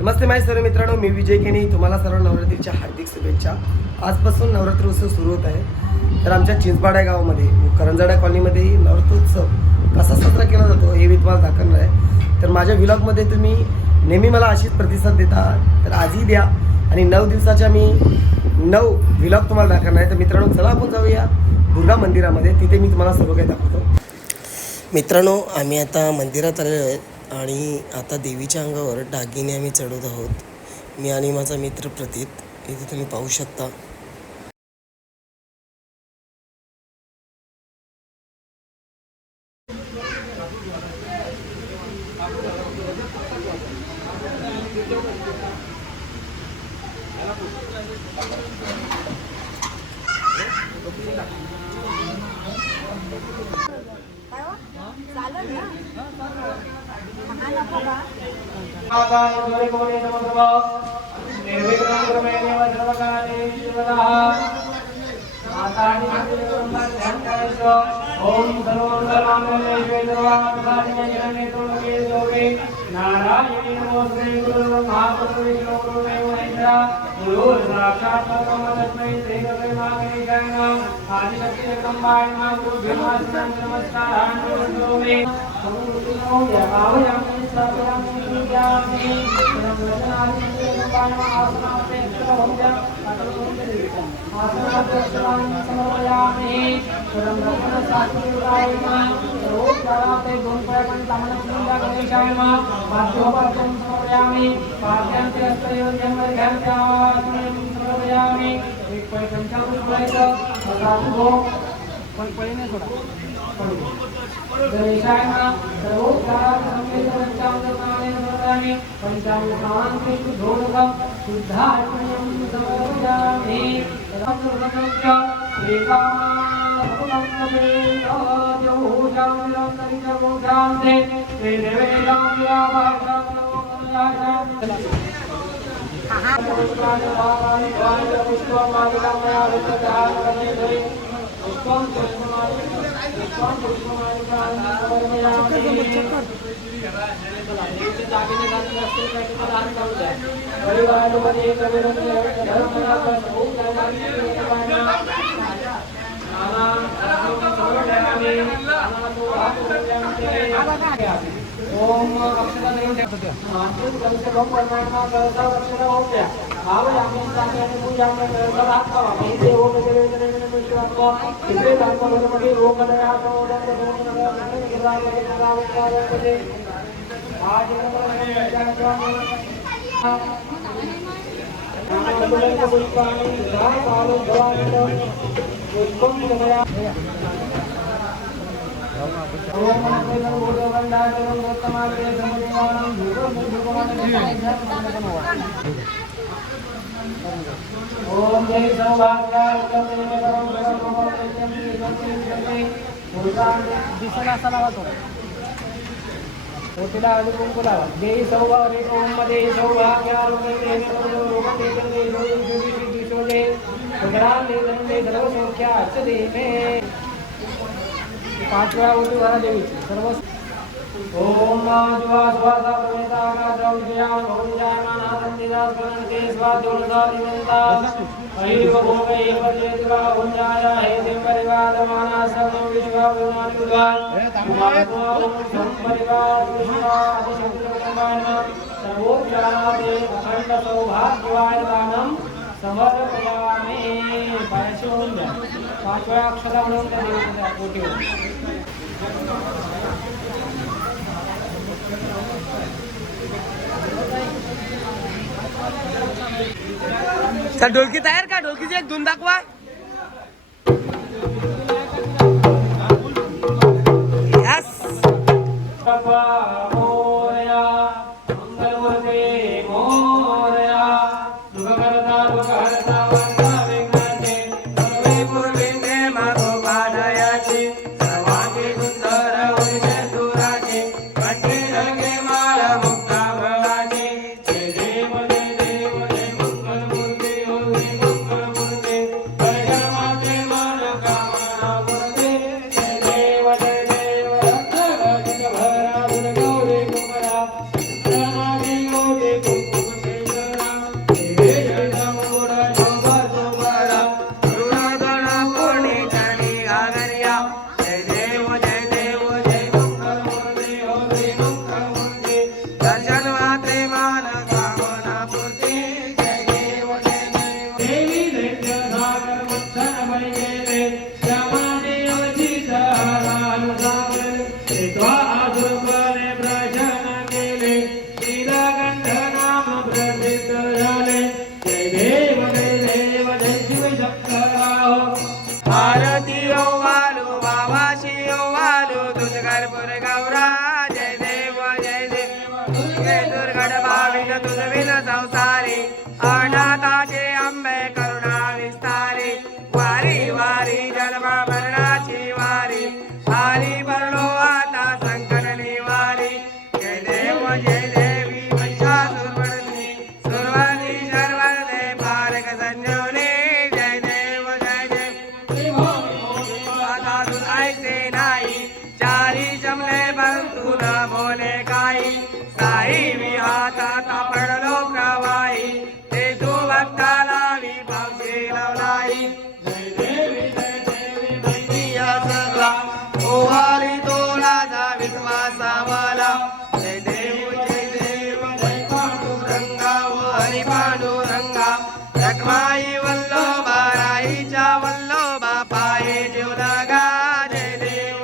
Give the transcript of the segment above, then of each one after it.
नमस्ते माझे सर्व मित्रांनो, मी विजय केणी. तुम्हाला सर्व नवरात्रीच्या हार्दिक शुभेच्छा. आजपासून नवरात्री उत्सव सुरू होत आहे. तर आमच्या चिंचपाडा गावामध्ये करंजाडा कॉलनीमध्ये नवरात्रोत्सव कसा साजरा केला जातो हे मी तुम्हाला दाखवणार आहे. तर माझ्या व्लॉगमध्ये तुम्ही नेहमी मला अशीच प्रतिसाद देता, तर आजही द्या. आणि 9 दिवसाच्या मी 9 व्लॉग तुम्हाला दाखवणार आहे. तर मित्रांनो, चला आपण जाऊया दुर्गा मंदिरामध्ये. तिथे मी तुम्हाला सर्व काही दाखवतो. मित्रांनो, आम्ही आता मंदिरात आलेलो आहे आणि आता देवीच्या अंगावर दागिने आम्ही चढवत आहोत. मी आणि माझा मित्र प्रतीत. इथे तुम्ही पाहू शकता. ढोलकी तयार का? ढोलकीची एक धून दाखवा. अजून ऐसे नाही चारी जमले परंतु न बोले काही साई विहाता पडलो प्रवाही ते तू भक्ताला विभावशी लावलाई जय देवी मैया सगळा ओवारी तोळाचा विश्वासावाला जय देव जय पांडुरंगा व हरी पांडुरंगा रखमाई वल्लोबा राईच्या वल्लोबा पाये जीव लागा जय देव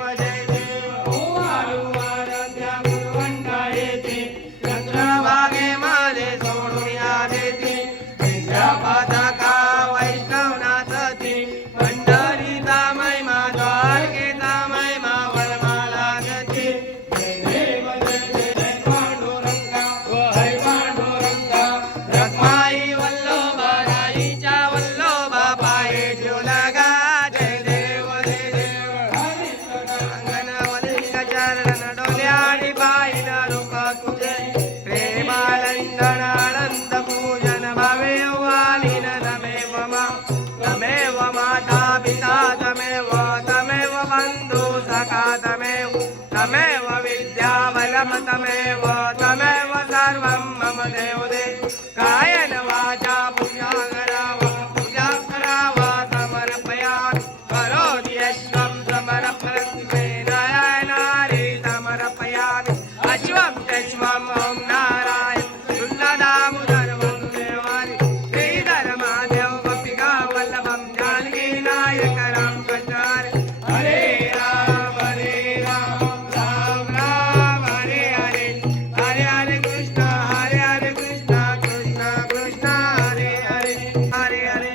आरुवारत्या गुरुवंता येते चंद्रभागे मध्ये सोडून या देते विद्या पताका वैष्णवनाथ ती पंढरीचा महिमा द्वारकेचा महिमा वरमाला गती जय देव जय पांडुरंगा व हरी पांडुरंगा रखमाई वल्लोबा राईच्या वल्लोबा पाये जीव लागा जय देव अंगणवलीन चरण डोले आणि पायीन रूप तुझे प्रेमानंदन आनंद पूजन भावे वालीन तमेव माता पिता तमेव बंधु सखा तमेव विद्या बलम तमेव सर्वं मम देव दे कायन वाचा पूजा करावा समर्पयामि करोति यश्वं समर्पयन्ति नारायणारे समर्पयामि अश्वं तेष्वं ॐ नारायण शुद्धदामोदर वसुदेवारि श्रीधर महादेव गोपिका वल्लभं जानकी नायक राम कटार हरे राम राम राम हरे हरे हरे हरे कृष्ण कृष्ण कृष्ण हरे हरे हरे हरे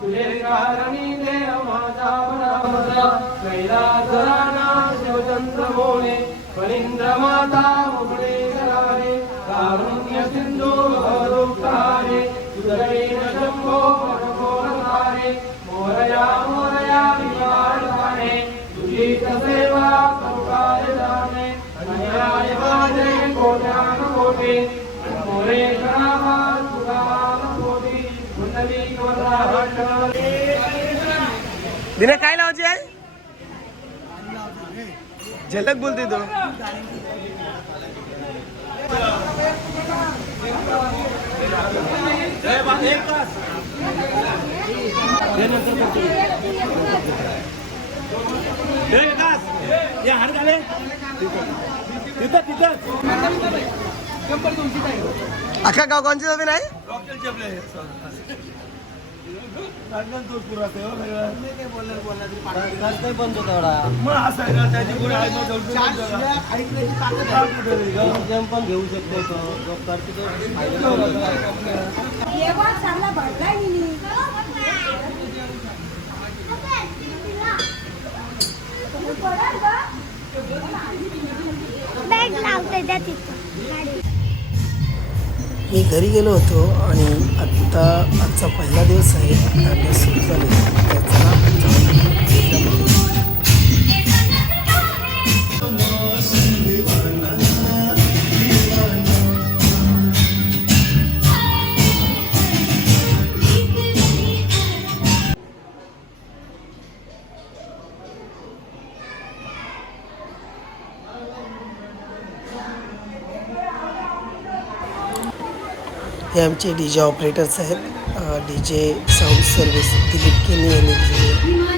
तुझे कारणी देव माझा बळावला कैलासराना शिवचंद्र मोने फणींद्र माता मुगळे करारे कारुण्य सिंधू भवदुःखारे सुदरेण शंभो वरघोरधारे मोरया विवारधाने तुझीच सेवा सौकार्य जाणे अन्याय वाजे कोट्यान कोटी मोरे करावा तुगान कोटी कुंडली दिने काय लावची आहे झलक बोलते तो हार झाले अख्खा गाव कोणची जमीन आहे पण घेऊ मी घरी गेलो होतो आणि आजचा पहिला दिवस आहे आणि सुरू झाले हे आमचे DJ ऑपरेटर्स आहेत DJ साऊंड सर्व्हिस दिलीप केनी यांनी दिले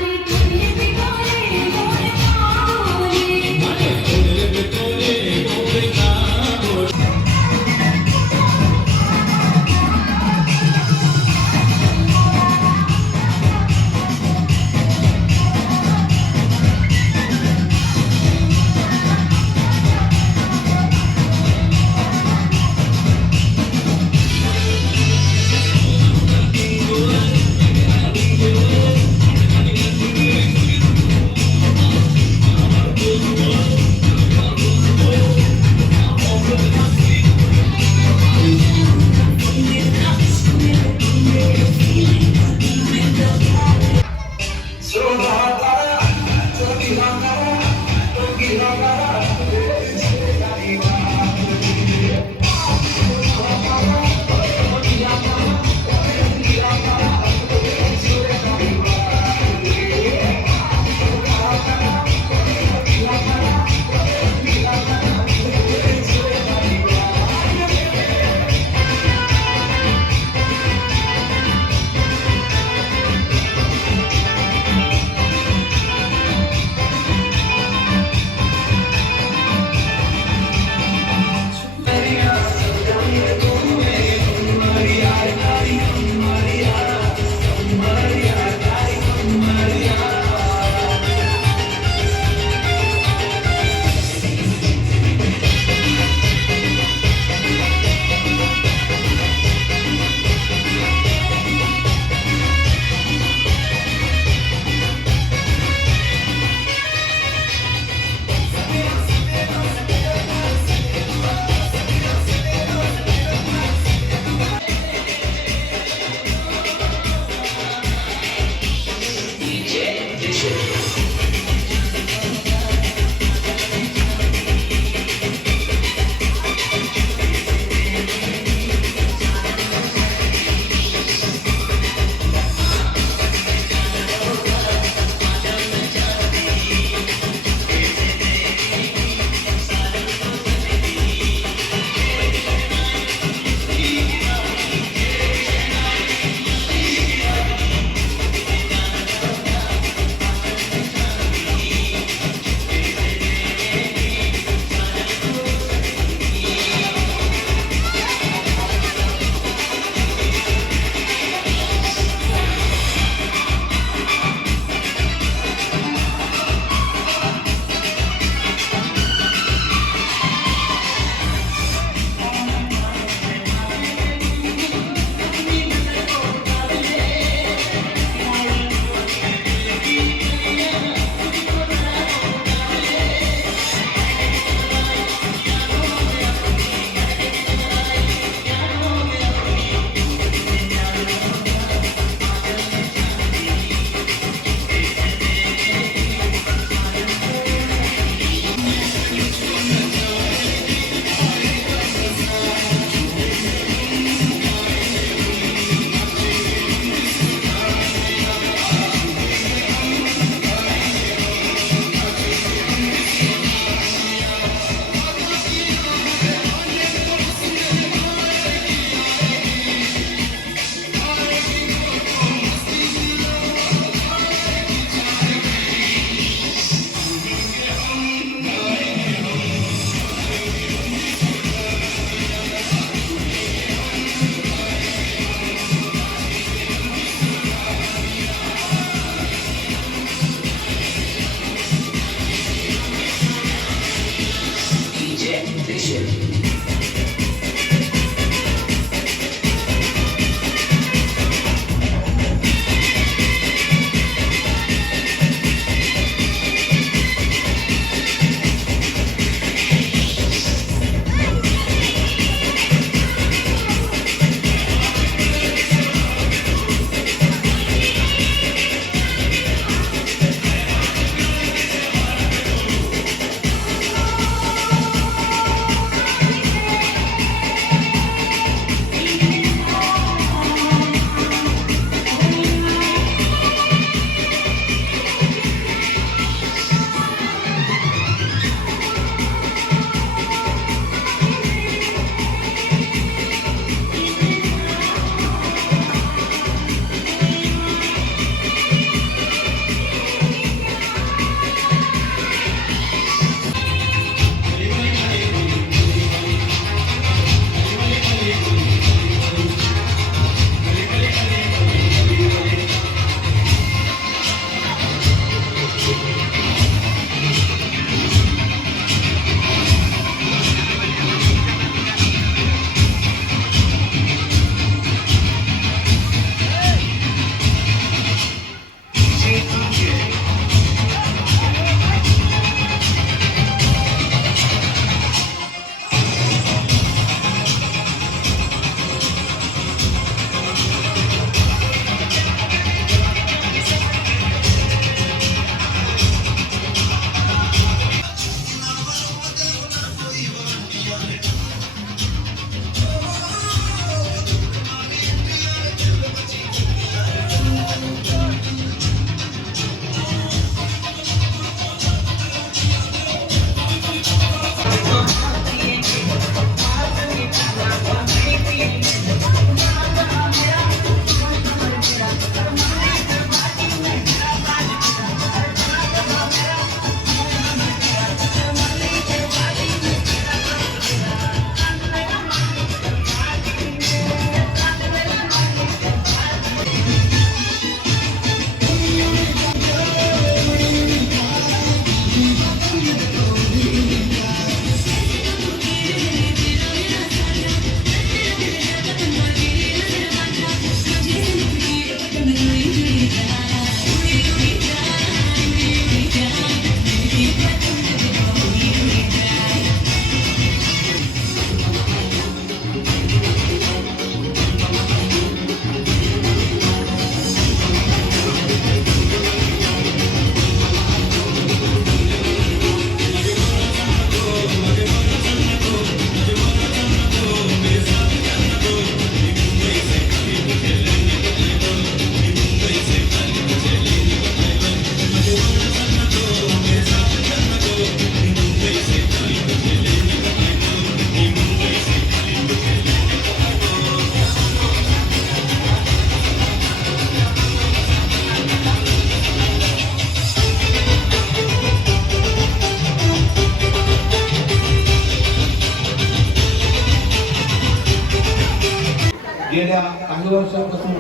वर्षापासून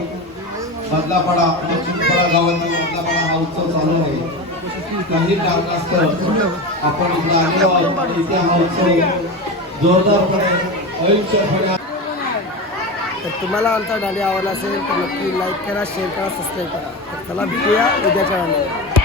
बदलापाडा म्हणजे चिंचपाडा गावातील बदलापाडा हा उत्सव चालू आहे. काही कारणास्तव आपण इथे आलेलो आहोत आणि इथे हा उत्सव जोरदारपणे अहिंसकपणे. तर तुम्हाला आमचा दांडिया आवडला असेल तर नक्की लाईक करा, शेअर करा, सबस्क्राईब करा. तर चला भेटूया उद्याच्या दांडियाला.